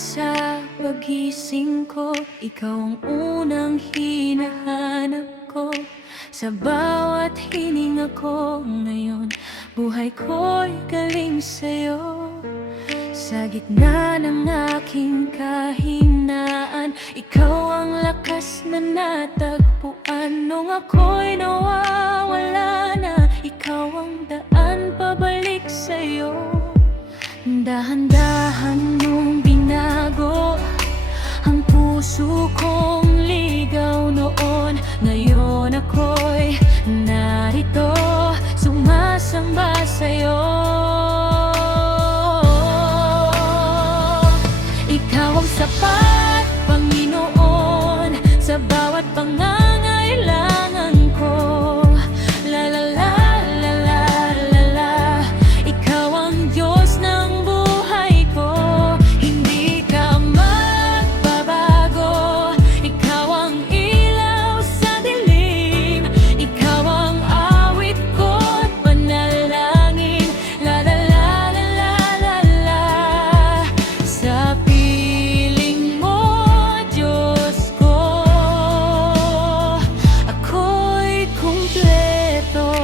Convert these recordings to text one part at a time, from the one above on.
sa pagising ko, ikaw ang unang hinahanap ko. Sa bawat hininga ko ngayon, buhay ko'y galing sa'yo. Sa gitna ng aking kahinaan, ikaw ang lakas na natagpuan. Nung ako'y nawawala na, ikaw ang daan pabalik sa'yo. Dahan-dahan mong binago ang puso kong ligaw noon. Ngayon ako'y narito, sumasamba sa'yo. Ikaw ang sapat, Panginoon, sa bawat pangangailangan ko. La la la la la la la, ikaw ang Diyos ng buhay ko. Hindi ka magbabago, ikaw ang ilaw sa dilim. Ikaw ang awit ko't panalangin. La la la la la la la, sa piling mo, Diyos ko, ako'y kumpleto.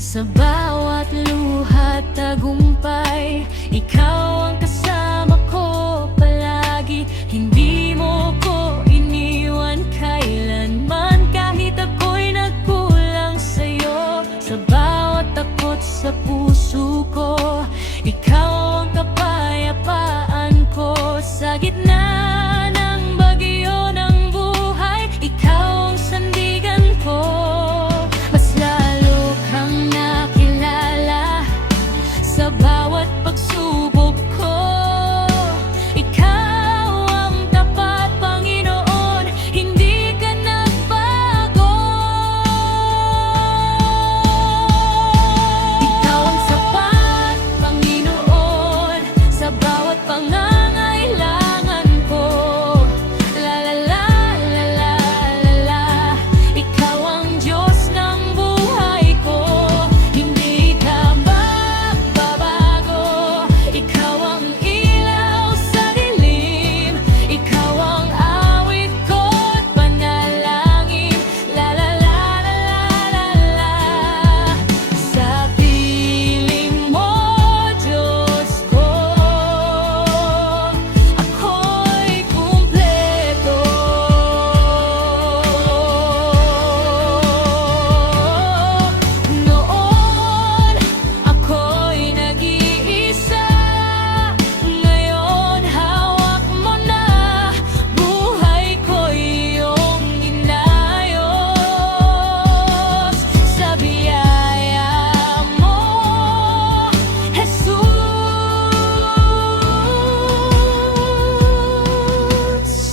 Sa bawat luha at tagumpay, ikaw ang kasama ko palagi. Hindi mo ko iniwan kailanman, kahit ako'y nagkulang sa'yo. Sa bawat takot sa puso ko, ikaw ang kapayapaan ko. Sa gitna ng bagyo ng buhay, ikaw ang sandigan ko. Mas lalo kang nakilala sa bawat pagsubok ko. Ikaw ang tapat, Panginoon, hindi ka nagbago. Ikaw ang sapat, Panginoon, sa bawat pangangailangan ko. La la la la la la la, ikaw ang Diyos ng buhay ko. Hindi ka magbabago, ikaw ang ilaw sa dilim. Ikaw ang awit ko't panalangin. La la la la la la la, sa piling mo, Diyos ko, ako'y kumpleto. Noon ako'y nag-iisa, ngayon hawak mo na. Buhay ko'y iyong inayos sa biyaya mo, Jesus.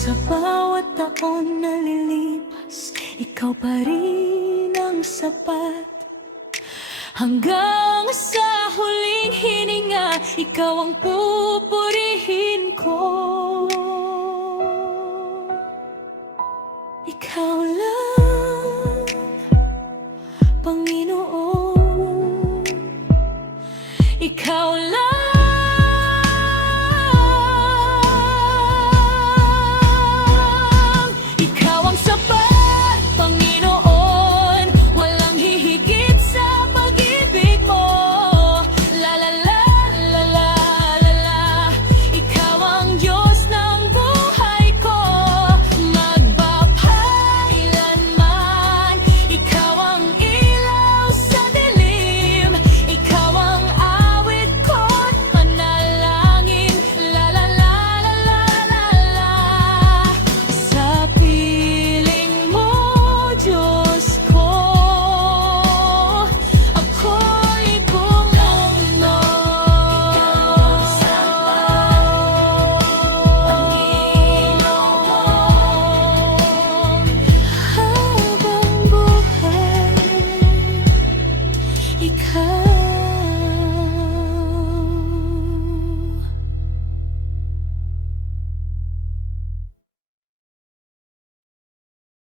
Sa bawat taon na lilipas, ikaw pa rin ang sapat. Hanggang sa huling hininga, ikaw ang pupurihin ko. Ikaw lang, Panginoon, ikaw lang.